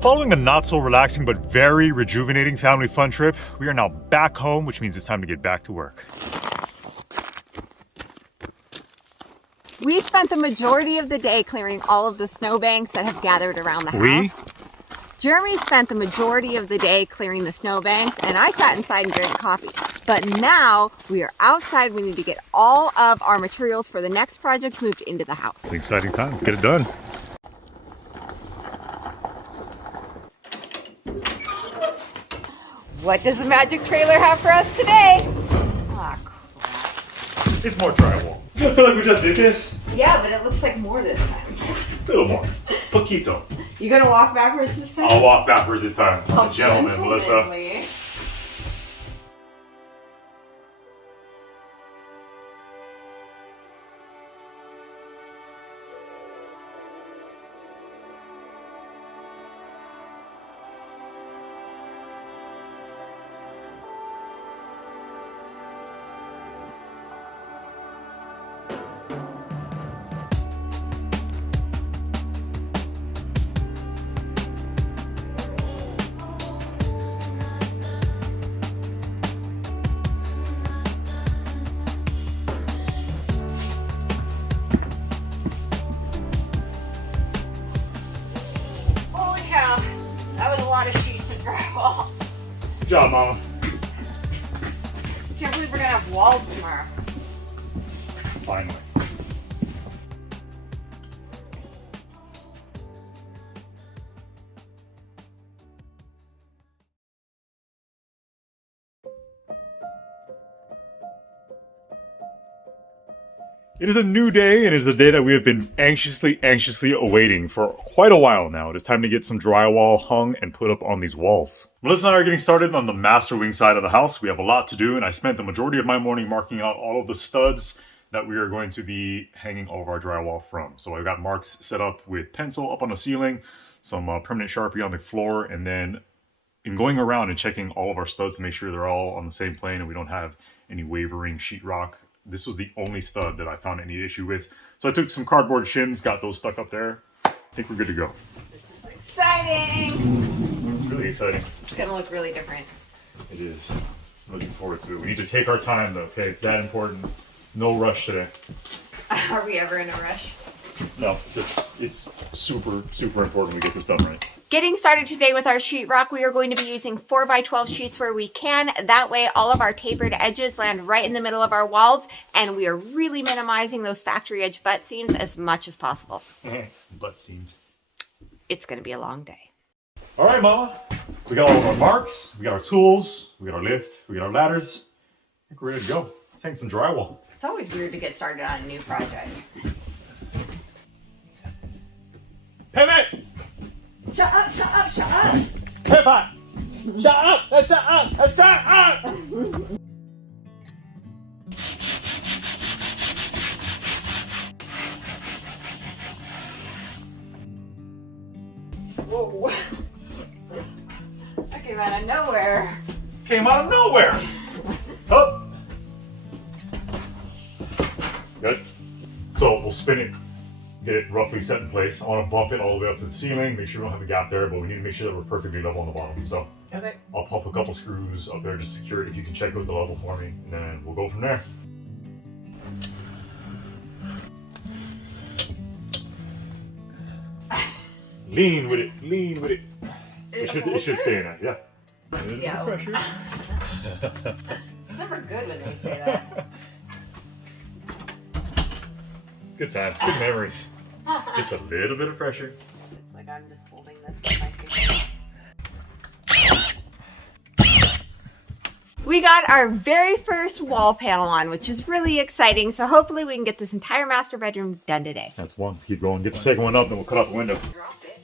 Following a not so relaxing but very rejuvenating family fun trip, we are now back home, which means it's time to get back to work. We spent the majority of the day clearing all of the snowbanks that have gathered around the house. We? Jeremy spent the majority of the day clearing the snowbanks, and I sat inside and drank coffee. But now we are outside. We need to get all of our materials for the next project moved into the house. It's an exciting time. Let's get it done. What does the magic trailer have for us today? Aw, crap. It's more drywall. Does it feel like we just did this? Yeah, but it looks like more this time. A little more. Poquito. You gonna walk backwards this time? I'll walk backwards this time. I'm Oh, a gentleman, Melissa. gentlemanly. Holy cow, that was a lot of sheets of drywall. Good job, Mama. Can't believe we're gonna have walls tomorrow. Finally. It is a new day, and it is a day that we have been anxiously awaiting for quite a while now. It is time to get some drywall hung and put up on these walls. Melissa and I are getting started on the master wing side of the house. We have a lot to do, and I spent the majority of my morning marking out all of the studs that we are going to be hanging all of our drywall from. So I've got marks set up with pencil up on the ceiling, some permanent Sharpie on the floor, and then in going around and checking all of our studs to make sure they're all on the same plane and we don't have any wavering sheetrock. This was the only stud that I found any issue with. So I took some cardboard shims, got those stuck up there. I think we're good to go. Exciting! It's really exciting. It's gonna look really different. It is. I'm looking forward to it. We need to take our time though, okay? It's that important. No rush today. Are we ever in a rush? No, it's super important we get this done right. Getting started today with our sheetrock, we are going to be using 4x12 sheets where we can. That way all of our tapered edges land right in the middle of our walls, and we are really minimizing those factory edge butt seams as much as possible. Butt seams. It's going to be a long day. All right, Mama. We got all of our marks, we got our tools, we got our lift, we got our ladders. I think we're ready to go. Let's hang some drywall. It's always weird to get started on a new project. Pivot! Shut up, shut up, shut up! Pivot! Shut up! Shut up! Shut up! Whoa. That came out of nowhere. Came out of nowhere! Up! Good. So we'll spin it, get it roughly set in place. I want to bump it all the way up to the ceiling, make sure we don't have a gap there, but we need to make sure that we're perfectly level on the bottom. So Okay. I'll pump a couple screws up there to secure it if you can check out the level for me, and then we'll go from there. Lean with it, lean with it. It should stay in there, yeah. Yeah. Pressure. It's never good when they say that. Good times, good memories. Just a little bit of pressure. It's like I'm just holding this with my fingers. We got our very first wall panel on, which is really exciting. So hopefully we can get this entire master bedroom done today. That's one. Let's keep going. Get the second one up, then we'll cut out the window. Drop it.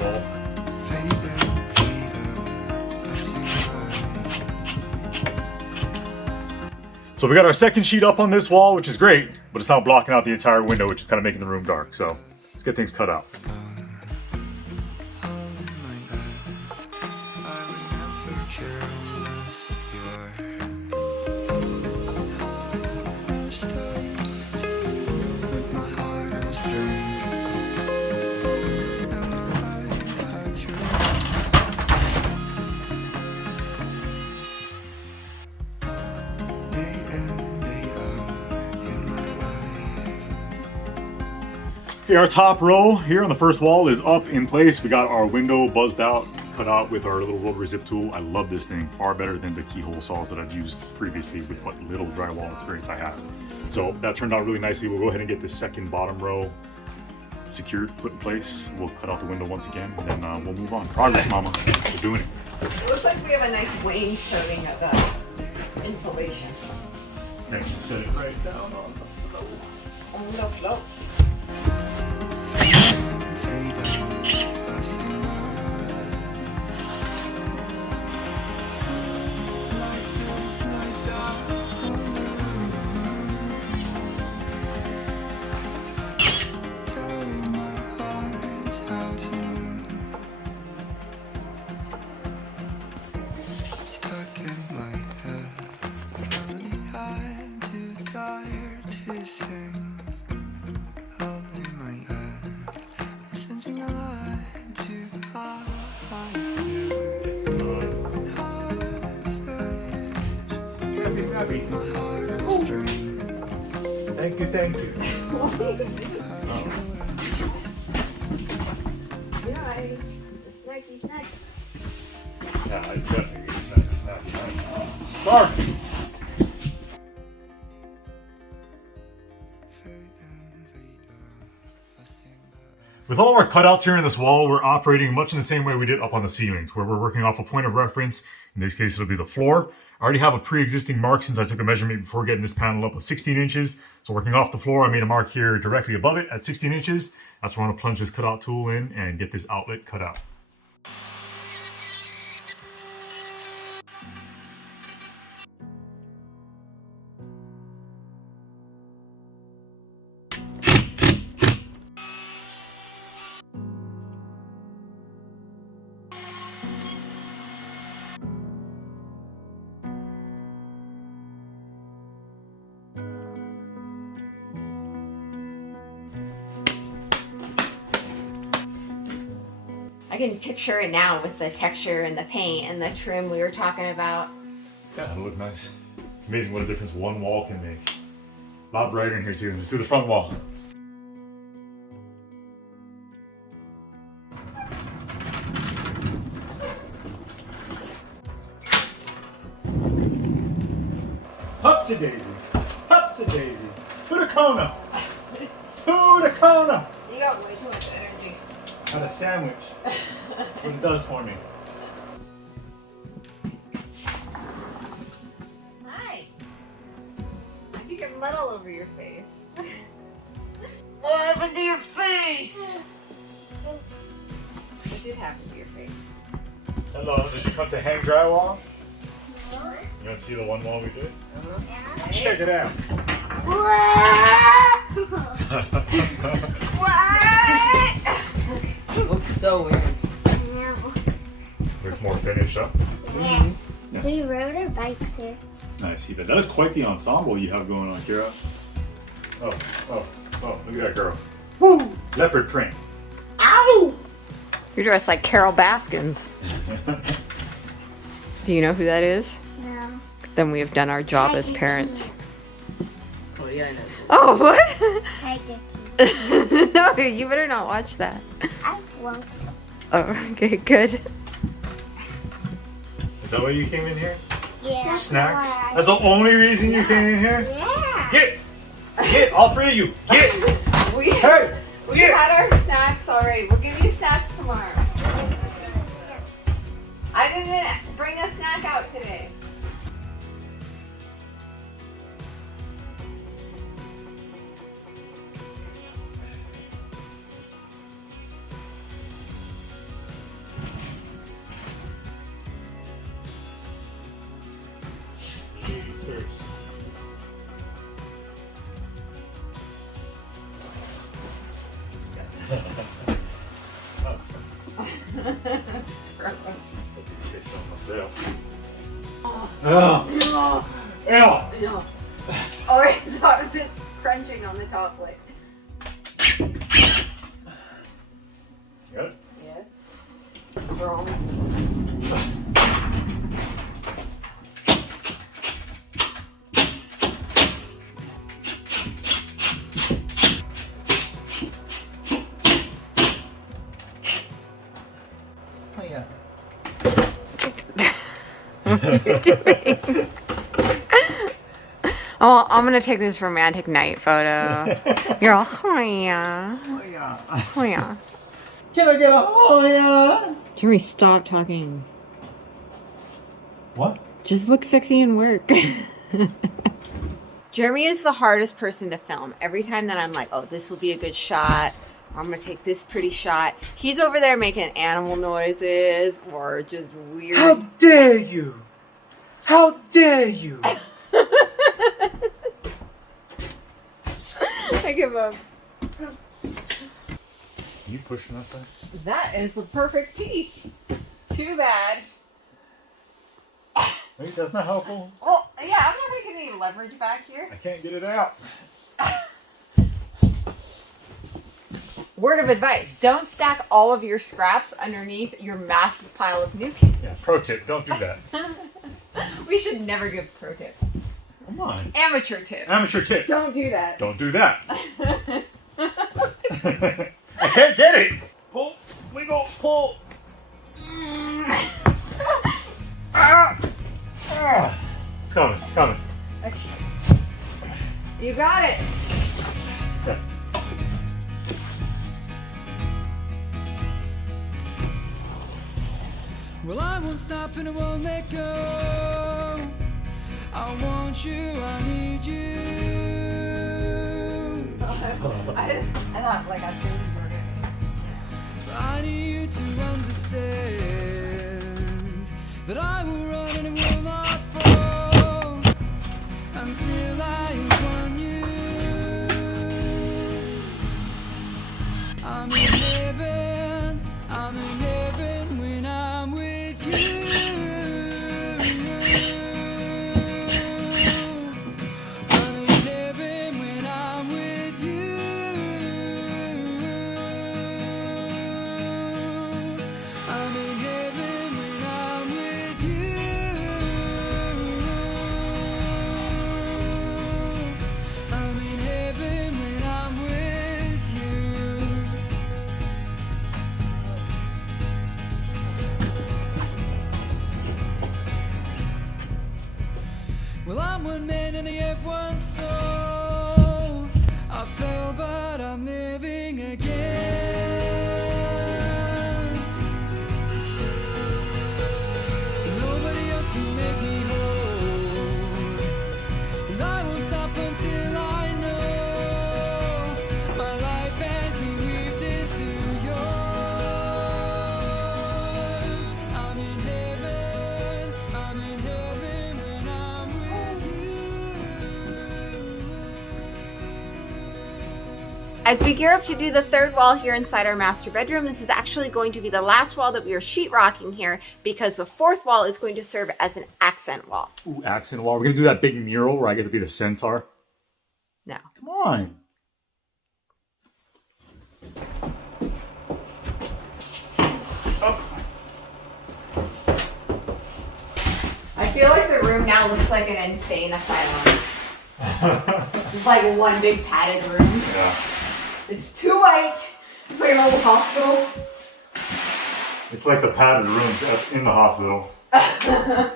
wall. So we got our second sheet up on this wall, which is great, but it's not blocking out the entire window, which is kind of making the room dark. So let's get things cut out. Okay, our top row here on the first wall is up in place. We got our window buzzed out, cut out with our little rotary zip tool. I love this thing, far better than the keyhole saws that I've used previously with what little drywall experience I have. So that turned out really nicely. We'll go ahead and get this second bottom row secured, put in place. We'll cut out the window once again, and then we'll move on. Progress, mama. We're doing it. It looks like we have a nice wainscoting of the insulation. And set it right down on the floor. On the floor. Thank you, thank you. Snacky, snacky. Yeah, I definitely get snacky. Start! With all of our cutouts here in this wall, we're operating much in the same way we did up on the ceilings, where we're working off a point of reference. In this case, it'll be the floor. I already have a pre-existing mark since I took a measurement before getting this panel up of 16 inches. So working off the floor, I made a mark here directly above it at 16 inches. That's where I'm gonna plunge this cutout tool in and get this outlet cut out. I can picture it now with the texture and the paint and the trim we were talking about. Yeah, it'll look nice. It's amazing what a difference one wall can make. A lot brighter in here too. Let's do the front wall. Hupsy daisy, hupsy daisy, to the corner, to the corner. You got way too much energy. Had a sandwich. What it does for me. Hi. I think you're mud all over your face. What happened to your face? What did happen to your face? Hello, did you come to hang drywall? You want to see the one wall we did? Yeah. Check it out. What? Looks so weird. Looks more finished up. Yes. Yes. We rode our bikes here. Nice. See that? That is quite the ensemble you have going on, Kira. Oh, look at that girl. Woo! Leopard print. Ow! You're dressed like Carol Baskins. Do you know who that is? No. Then we have done our job as parents. Oh yeah, I know. Oh, what? I did. No, you better not watch that. I won't. Oh, okay, good. Is that why you came in here? Yeah. Snacks? Why? That's the only reason you came in here? Yeah. Get! All three of you! Get! We Hey! Get! had our snacks already. We'll give you snacks tomorrow. I didn't bring a snack out today. myself. Oh, Ugh. Ew. no. Alright, so it's crunching on the top plate. You got it? Yes. Strong. Oh, yeah. What are you doing? Oh, I'm gonna take this romantic night photo. You're all, oh yeah. Oh, yeah. Oh yeah. Can I get a oh, yeah? Jeremy, stop talking. What? Just look sexy and work. Jeremy is the hardest person to film. Every time that I'm like, oh, this will be a good shot, or I'm gonna take this pretty shot, he's over there making animal noises or just weird. How dare you? How dare you? I give up. You pushing that side? That is the perfect piece. Too bad. Wait, that's not helpful. Well, yeah, I'm not gonna get any leverage back here. I can't get it out. Word of advice, don't stack all of your scraps underneath your massive pile of new pieces. Yeah, pro tip, don't do that. We should never give pro tips. Come on. Amateur tip. Amateur tip. Don't do that. Don't do that. I can't get it. Pull, wiggle, pull. Ah. Ah. It's coming, it's coming. Okay. You got it. Yeah. Well, I won't stop and I won't let go. I want you, I need you. I thought like I said we were gonna. I need you to understand that I will run and it will not fall until I have won you. I'm in heaven, I'm in heaven when I'm with you. I'm in heaven when I'm with you. I'm in heaven when I'm with you. I'm in heaven when I'm with you. Well, I'm one man and I have one soul. I fell, but I'm living again. Nobody else can make me whole, and I won't stop until I know my life has been weaved into yours. I'm in heaven when I'm with you. As we gear up to do the third wall here inside our master bedroom, this is actually going to be the last wall that we are sheetrocking here because the fourth wall is going to serve as an accent wall. Ooh, accent wall. We're gonna do that big mural where I get to be the centaur. No. Come on. Oh. I feel like the room now looks like an insane asylum. Just like one big padded room. Yeah. It's too white. It's like an old hospital. It's like the padded rooms in the hospital. I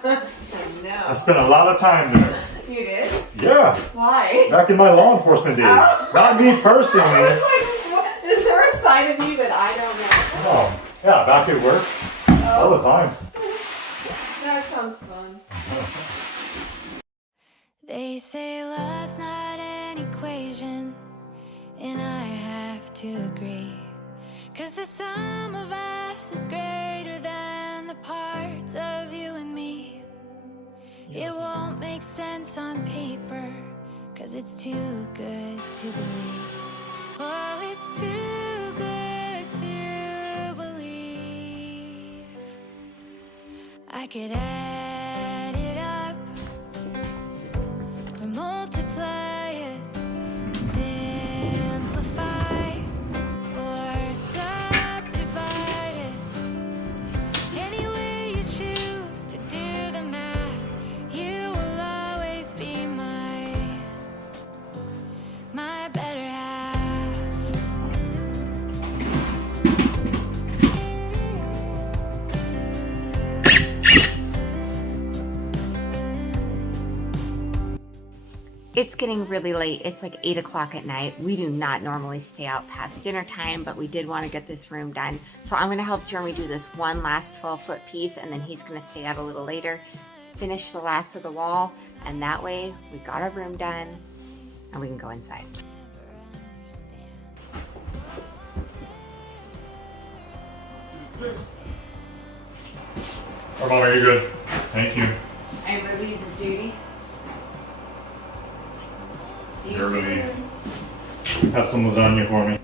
I know. spent a lot of time there. You did? Yeah. Why? Back in my law enforcement days. Not me I personally. was like, what? Is there a side of me that I don't know? Oh, yeah, back at work. All the time. That sounds fun. They say love's not an equation, and I have to agree. 'Cause the sum of us is greater than the parts of you and me. It won't make sense on paper, 'cause it's too good to believe. Oh, it's too good to believe. I I could add it up or multiply it, simplify or subdivide it. Any way you choose to do the math, you will always be my better half. It's getting really late. It's like 8 o'clock at night. We do not normally stay out past dinner time, but we did want to get this room done. So I'm going to help Jeremy do this one last 12-foot piece, and then he's going to stay out a little later, finish the last of the wall, and that way we got our room done and we can go inside. Mama, you're good. Thank you. I'm relieved of duty. You're relieved. Have some lasagna for me.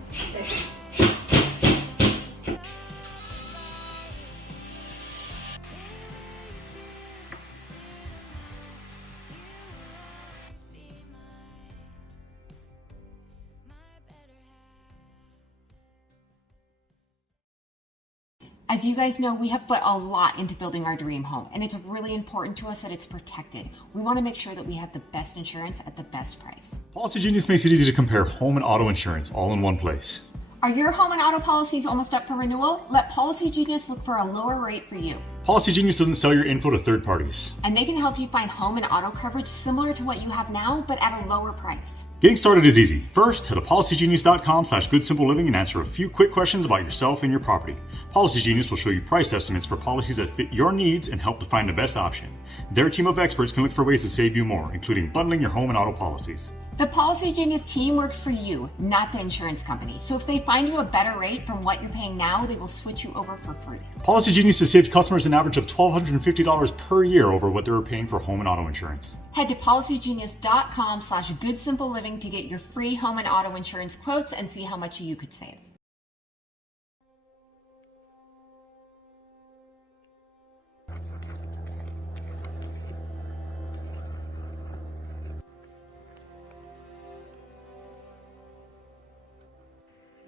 As you guys know, we have put a lot into building our dream home, and it's really important to us that it's protected. We want to make sure that we have the best insurance at the best price. Policy Genius makes it easy to compare home and auto insurance all in one place. Are your home and auto policies almost up for renewal? Let Policy Genius look for a lower rate for you. Policy Genius doesn't sell your info to third parties. And they can help you find home and auto coverage similar to what you have now, but at a lower price. Getting started is easy. First, head to policygenius.com/goodsimpleliving and answer a few quick questions about yourself and your property. Policy Genius will show you price estimates for policies that fit your needs and help to find the best option. Their team of experts can look for ways to save you more, including bundling your home and auto policies. The Policy Genius team works for you, not the insurance company. So if they find you a better rate from what you're paying now, they will switch you over for free. Policy Genius has saved customers an average of $1,250 per year over what they were paying for home and auto insurance. Head to policygenius.com/goodsimpleliving to get your free home and auto insurance quotes and see how much you could save.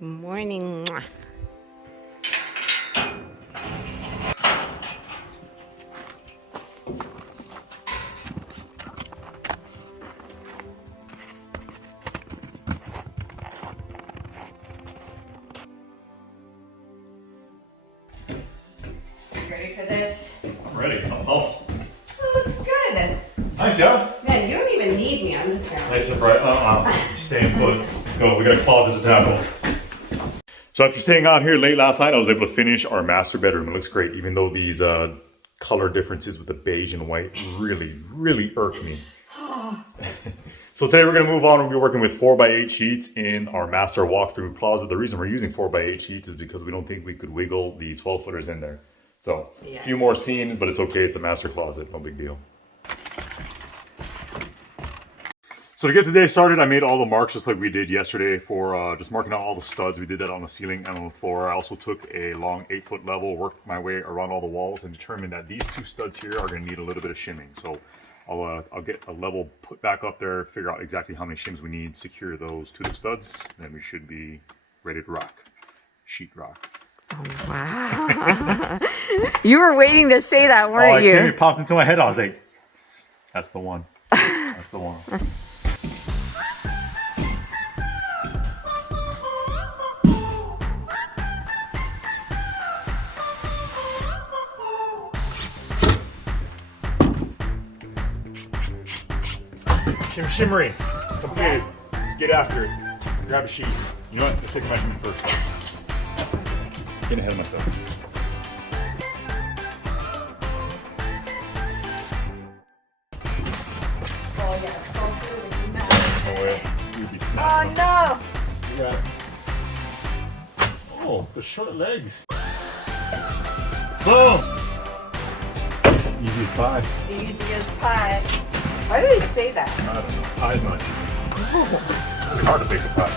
Morning. Ready for this? I'm ready. I'll help. Oh, looks good. Nice, yeah? Man, you don't even need me. I'm just gonna. Nice and bright. Staying put. Let's go. We got a closet to tackle. So after staying out here late last night, I was able to finish our master bedroom. It looks great, even though these color differences with the beige and white really irk me. So today we're going to move on. We'll be working with 4x8 sheets in our master walk-through closet. The reason we're using 4x8 sheets is because we don't think we could wiggle the 12-footers in there. So a few more seams, but it's okay. It's a master closet. No big deal. So to get the day started, I made all the marks just like we did yesterday for just marking out all the studs. We did that on the ceiling and on the floor. I also took a long 8-foot level, worked my way around all the walls, and determined that these two studs here are going to need a little bit of shimming. So I'll get a level put back up there, figure out exactly how many shims we need, secure those to the studs, and then we should be ready to rock. Sheet rock. Oh, wow. You were waiting to say that, weren't you? It popped into my head. I was like, that's the one. That's the one. Shimmery, completed. Let's get after it. Grab a sheet. You know what? Let's take a measurement first. Getting ahead of myself. Oh, yeah. Go through with you now. No way. You'd be Oh, snapping. no. Yeah. Oh, the short legs. Boom! Easy as pie. Easy as pie. Why do they say that? I don't know. Pie's not easy. It's hard to bake a pie.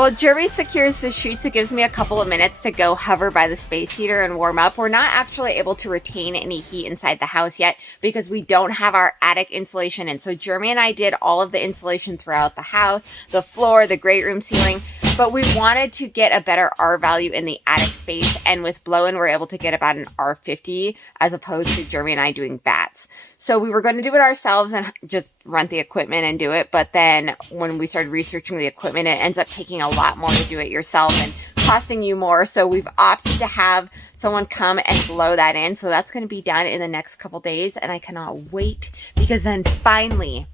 While Jeremy secures the sheets, it gives me a couple of minutes to go hover by the space heater and warm up. We're not actually able to retain any heat inside the house yet because we don't have our attic insulation in. So Jeremy and I did all of the insulation throughout the house, the floor, the great room ceiling, but we wanted to get a better R value in the attic space. And with blow-in, we're able to get about an R50 as opposed to Jeremy and I doing bats. So we were going to do it ourselves and just rent the equipment and do it. But then when we started researching the equipment, it ends up taking a lot more to do it yourself and costing you more. So we've opted to have someone come and blow that in. So that's going to be done in the next couple days. And I cannot wait because then finally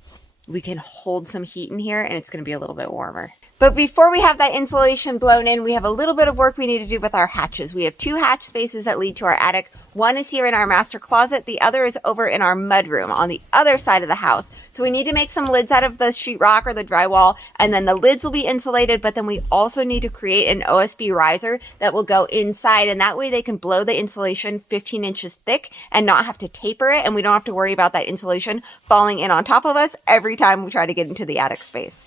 we can hold some heat in here and it's going to be a little bit warmer. But before we have that insulation blown in, we have a little bit of work we need to do with our hatches. We have 2 hatch spaces that lead to our attic. One is here in our master closet. The other is over in our mudroom on the other side of the house. So we need to make some lids out of the sheetrock or the drywall, and then the lids will be insulated, but then we also need to create an OSB riser that will go inside, and that way they can blow the insulation 15 inches thick and not have to taper it, and we don't have to worry about that insulation falling in on top of us every time we try to get into the attic space.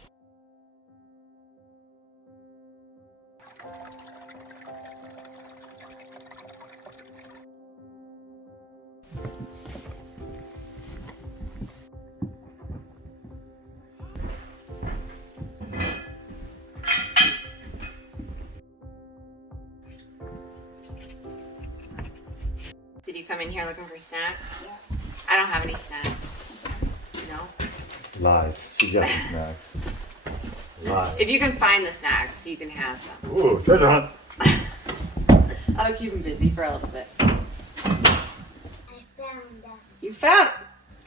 Did you come in here looking for snacks? Yeah. I don't have any snacks. No? Lies. She got some snacks. Lies. If you can find the snacks, you can have some. Ooh, treasure hunt. I'll keep him busy for a little bit. I found them. You found...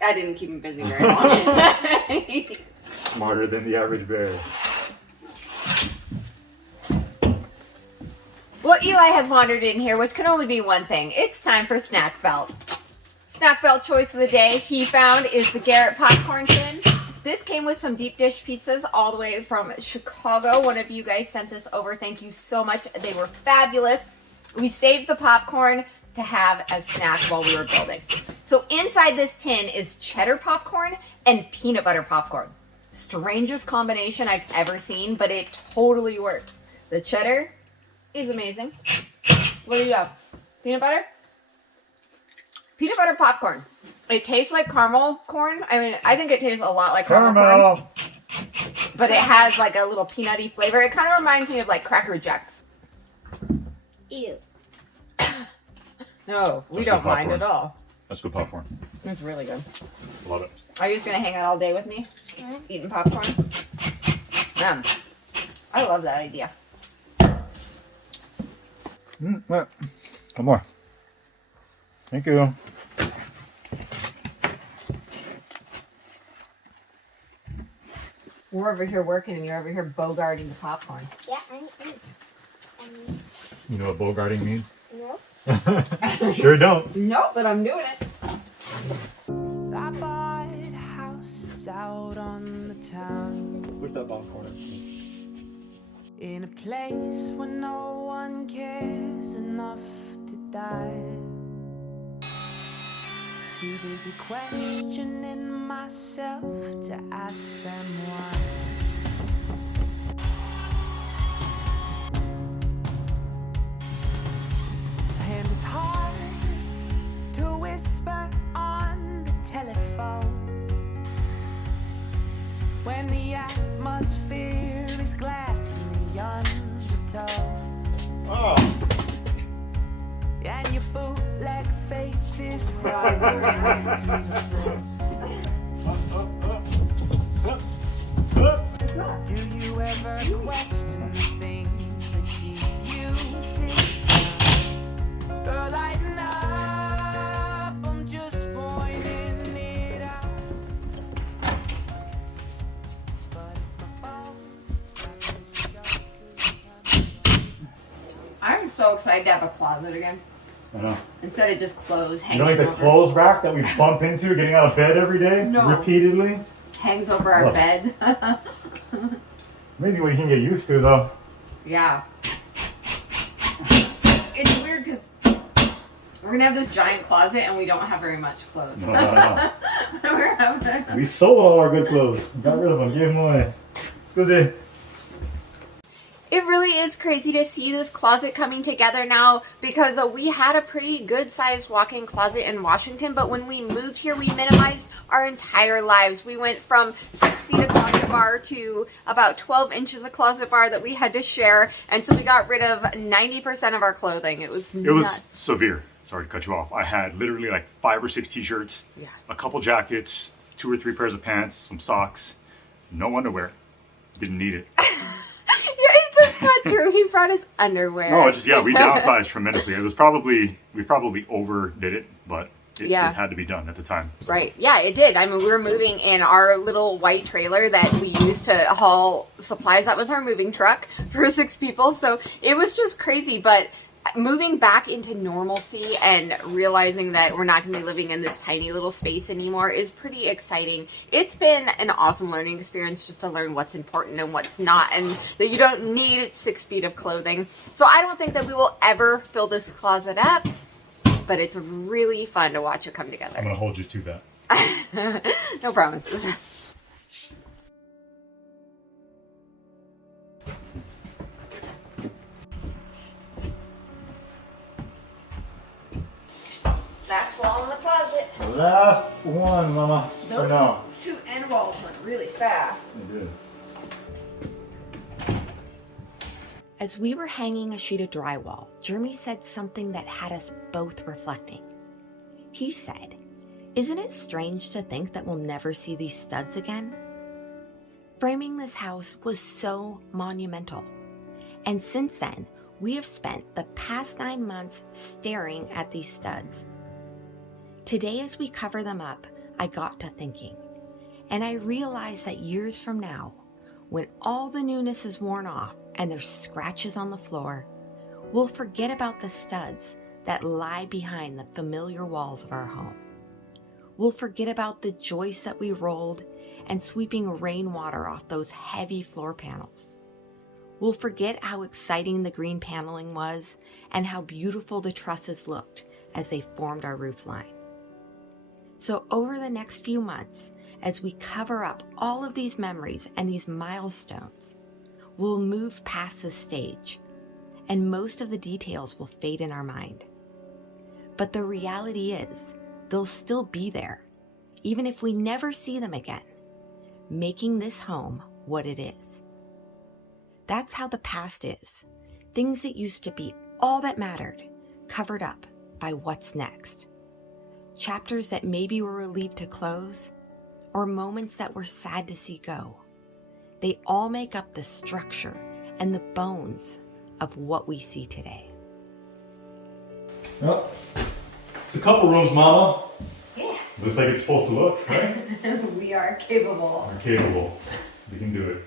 I didn't keep him busy very long. Smarter than the average bear. Well, Eli has wandered in here, which can only be one thing. It's time for Snack Belt. Snack Belt choice of the day he found is the Garrett popcorn tin. This came with some deep dish pizzas all the way from Chicago. One of you guys sent this over. Thank you so much. They were fabulous. We saved the popcorn to have as snack while we were building. So inside this tin is cheddar popcorn and peanut butter popcorn. Strangest combination I've ever seen, but it totally works. The cheddar is amazing. What do you have? Peanut butter? Peanut butter popcorn. It tastes like caramel corn. I mean, I think it tastes a lot like caramel corn. But it has like a little peanutty flavor. It kind of reminds me of like Cracker Jacks. Ew. No, we That's don't good mind popcorn. at all. That's good popcorn. It's really good. Love it. Are you just going to hang out all day with me? Eating popcorn? I love that idea. What? Come more. Thank you. We're over here working and you're over here bogarting the popcorn. Yeah, I'm You know what bogarting means? no. Sure don't. Nope, but I'm doing it. I bought a house out on the town, Push that popcorn. in a place where no one cares enough to die. Too busy questioning myself to ask them why. And it's hard to whisper on the telephone when the atmosphere is glass in the undertow. Oh. And your bootleg faith is frozen to the floor. Do you ever question the things that you see? Girl, lighten up, I'm just pointing it out. But if my bones I'm so excited to have a closet again. I know. Instead of just clothes You hanging know, like the over, clothes rack that we bump into getting out of bed every day? No. Repeatedly? hangs over our Look. bed. Amazing what you can get used to, though. Yeah. It's weird because we're going to have this giant closet and we don't have very much clothes. No. We're having- We sold all our good clothes. Got rid of them. Gave them away. Scusi. It really is crazy to see this closet coming together now because we had a pretty good sized walk-in closet in Washington, but when we moved here, we minimized our entire lives. We went from 6 feet of closet bar to about 12 inches of closet bar that we had to share, and so we got rid of 90% of our clothing. It was severe. Sorry to cut you off. I had literally like 5 or 6 t-shirts, a couple jackets, 2 or 3 pairs of pants, some socks, no underwear. Didn't need it. That's not true. He brought us underwear. No, we downsized tremendously. We probably overdid it, but it had to be done at the time. So. Right. Yeah, it did. I mean, we were moving in our little white trailer that we used to haul supplies. That was our moving truck for 6 people. So it was just crazy. But moving back into normalcy and realizing that we're not going to be living in this tiny little space anymore is pretty exciting. It's been an awesome learning experience just to learn what's important and what's not, and that you don't need 6 feet of clothing. So I don't think that we will ever fill this closet up, but it's really fun to watch it come together. I'm going to hold you to that. No promises. Last wall in the closet. Last one, Mama. Those 2 end walls went really fast. They did. As we were hanging a sheet of drywall, Jeremy said something that had us both reflecting. He said, "Isn't it strange to think that we'll never see these studs again?" Framing this house was so monumental. And since then, we have spent the past 9 months staring at these studs. Today, as we cover them up, I got to thinking, and I realized that years from now, when all the newness is worn off and there's scratches on the floor, we'll forget about the studs that lie behind the familiar walls of our home. We'll forget about the joists that we rolled and sweeping rainwater off those heavy floor panels. We'll forget how exciting the green paneling was and how beautiful the trusses looked as they formed our roof line. So over the next few months, as we cover up all of these memories and these milestones, we'll move past this stage, and most of the details will fade in our mind. But the reality is, they'll still be there, even if we never see them again, making this home what it is. That's how the past is. Things that used to be all that mattered, covered up by what's next. Chapters that maybe were relieved to close, or moments that were sad to see go. They all make up the structure and the bones of what we see today. Well, it's a couple rooms, Mama. Yeah. Looks like it's supposed to look, right? We are capable. We're capable. We can do it.